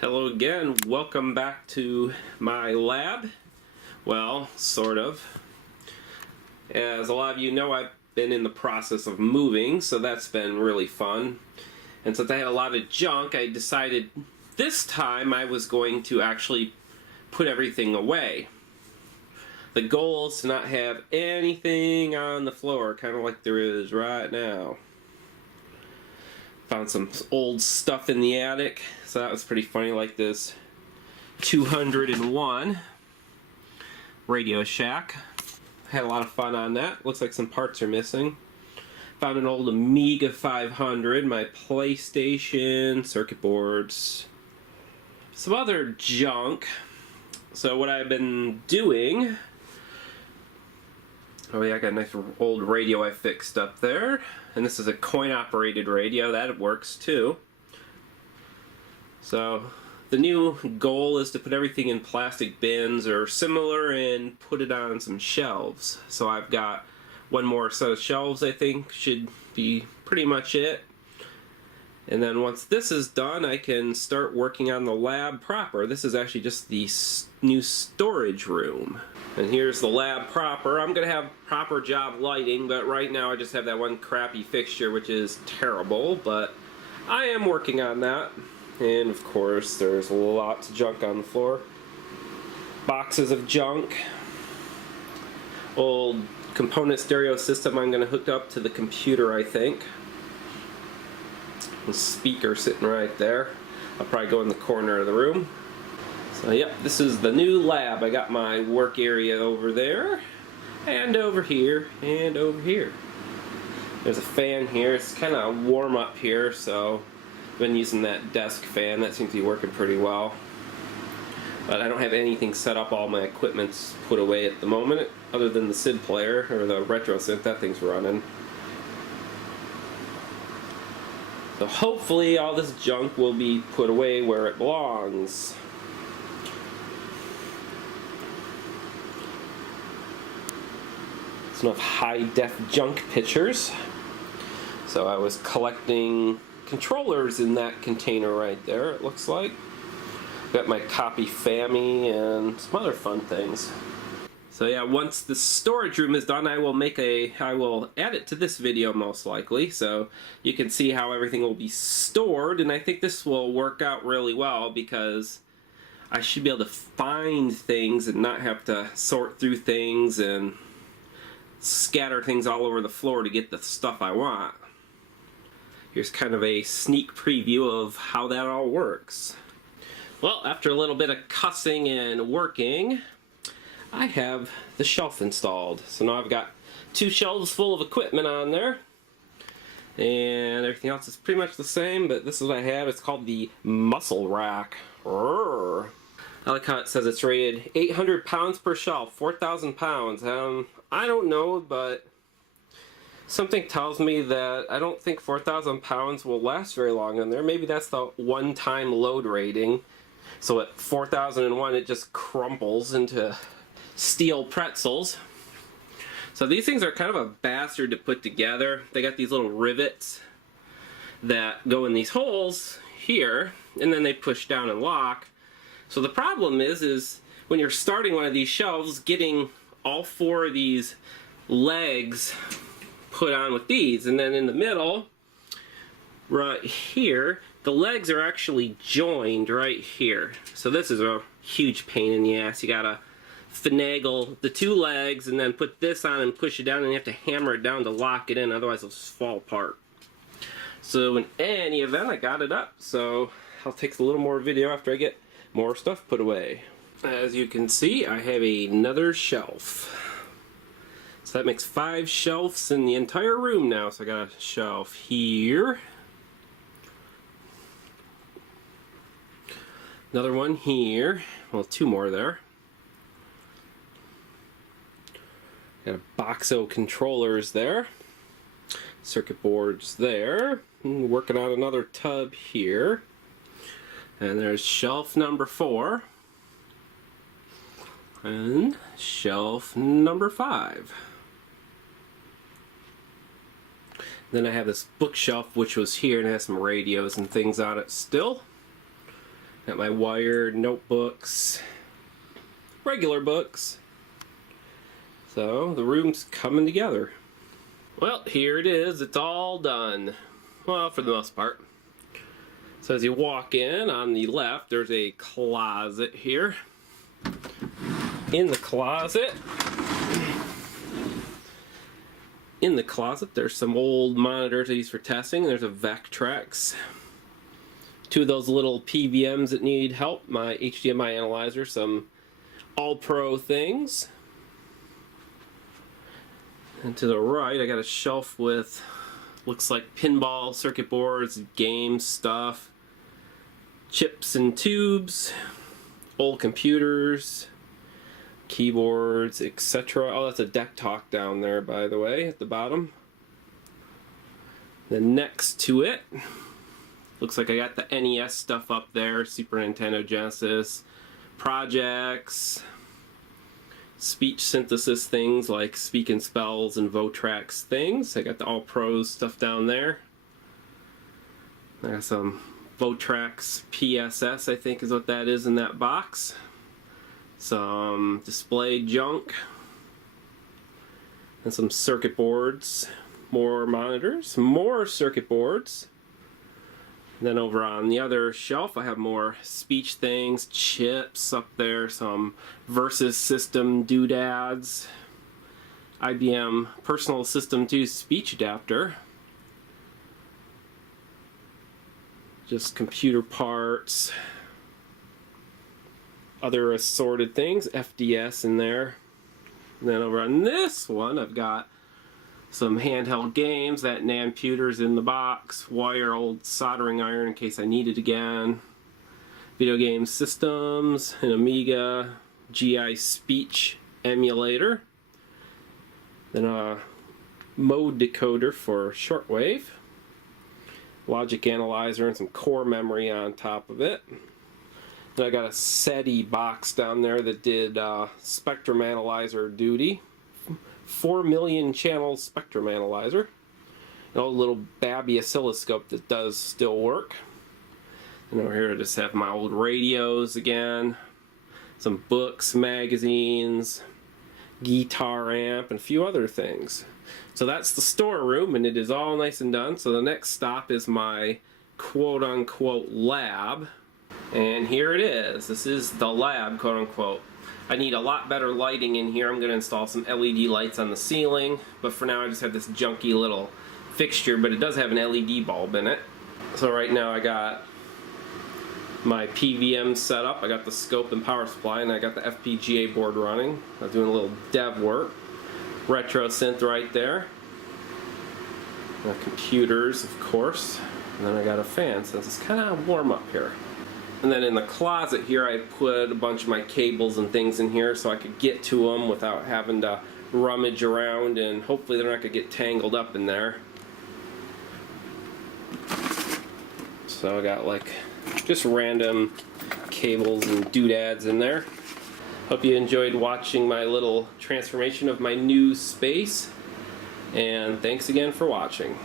Hello again, welcome back to my lab. Well, sort of. As a lot of you know, I've been in the process of moving, so that's been really fun. And since I had a lot of junk, I decided this time I was going to actually put everything away. The goal is to not have anything on the floor, kind of like there is right now. Found some old stuff in the attic, so that was pretty funny, like this 201 Radio Shack. Had a lot of fun on that. Looks like some parts are missing. Found an old Amiga 500, my PlayStation, circuit boards, some other junk. So what I've been doing... Oh yeah, I got a nice old radio I fixed up there. And this is a coin-operated radio. That works too. So the new goal is to put everything in plastic bins or similar and put it on some shelves. So I've got one more set of shelves, I think should be pretty much it. And then once this is done, I can start working on the lab proper. This is actually just the new storage room. And here's the lab proper. I'm going to have proper job lighting, but right now I just have that one crappy fixture, which is terrible, but I am working on that. And of course, there's lots of junk on the floor. Boxes of junk. Old component stereo system I'm going to hook up to the computer, I think. The speaker sitting right there. I'll probably go in the corner of the room. So yep, this is the new lab. I got my work area over there, and over here, and over here. There's a fan here. It's kind of warm up here, so I've been using that desk fan. That seems to be working pretty well. But I don't have anything set up. All my equipment's put away at the moment, other than the SID player, or the retro synth. That thing's running. So hopefully all this junk will be put away where it belongs. Enough high-def junk pictures. So I was collecting controllers in that container right there, it looks like. Got my copy FAMI and some other fun things. So yeah, once the storage room is done, I will add it to this video most likely, so you can see how everything will be stored, and I think this will work out really well because I should be able to find things and not have to sort through things and scatter things all over the floor to get the stuff I want. Here's kind of a sneak preview of how that all works. Well, after a little bit of cussing and working, I have the shelf installed. So now I've got 2 shelves full of equipment on there, and everything else is pretty much the same, but this is what I have. It's called the Muscle Rack. Rrr. I like how it says it's rated 800 pounds per shelf, 4,000 pounds. I don't know, but something tells me that I don't think 4,000 pounds will last very long in there. Maybe that's the one-time load rating. So at 4,001, it just crumples into steel pretzels. So these things are kind of a bastard to put together. They got these little rivets that go in these holes here, and then they push down and lock. So the problem is when you're starting one of these shelves, getting all 4 of these legs put on with these, and then in the middle, right here, the legs are actually joined right here. So this is a huge pain in the ass. You gotta finagle the 2 legs and then put this on and push it down, and you have to hammer it down to lock it in, otherwise it'll just fall apart. So in any event, I got it up, so I'll take a little more video after I get more stuff put away. As you can see, I have another shelf. So that makes 5 shelves in the entire room now. So I got a shelf here. Another one here. Well, 2 more there. Got a box of controllers there. Circuit boards there. Working on another tub here. And there's shelf number 4. And shelf number 5. Then I have this bookshelf which was here and has some radios and things on it still. Got my wired notebooks, regular books. So the room's coming together. Well, here it is. It's all done. Well, for the most part. So as you walk in, on the left, there's a closet here. In the closet, there's some old monitors I use for testing. There's a Vectrex. Two of those little PVMs that need help. My HDMI analyzer, some all-pro things. And to the right, I got a shelf with, looks like pinball circuit boards, game stuff, chips and tubes, old computers, keyboards, etc. Oh, that's a deck talk down there, by the way, at the bottom. Then next to it, looks like I got the NES stuff up there, Super Nintendo Genesis, projects, speech synthesis things like Speak and Spells and Votrax things. I got the All Pros stuff down there. I got some Votrax PSS, I think is what that is in that box. Some display junk. And some circuit boards. More monitors. More circuit boards. And then over on the other shelf, I have more speech things, chips up there, some Versus System doodads, IBM Personal System 2 speech adapter, just computer parts, other assorted things, FDS in there. And then over on this one, I've got some handheld games, that Namputer's in the box, wire, old soldering iron in case I need it again, video game systems, an Amiga GI speech emulator, then a mode decoder for shortwave, logic analyzer and some core memory on top of it. Then I got a SETI box down there that did spectrum analyzer duty. 4 million channel spectrum analyzer. An old little Babby oscilloscope that does still work. And over here I just have my old radios again. Some books, magazines, guitar amp, and a few other things. So that's the storeroom, and it is all nice and done. So the next stop is my quote-unquote lab. And here it is. This is the lab, quote-unquote. I need a lot better lighting in here. I'm going to install some LED lights on the ceiling, but for now I just have this junky little fixture, but it does have an LED bulb in it. So right now I got my PVM set up, I got the scope and power supply, and I got the FPGA board running. I'm doing a little dev work. Retro synth right there. Computers, of course. And then I got a fan since it's kind of warm up here. And then in the closet here, I put a bunch of my cables and things in here so I could get to them without having to rummage around, and hopefully they're not going to get tangled up in there. So I got like just random cables and doodads in there. Hope you enjoyed watching my little transformation of my new space, and thanks again for watching.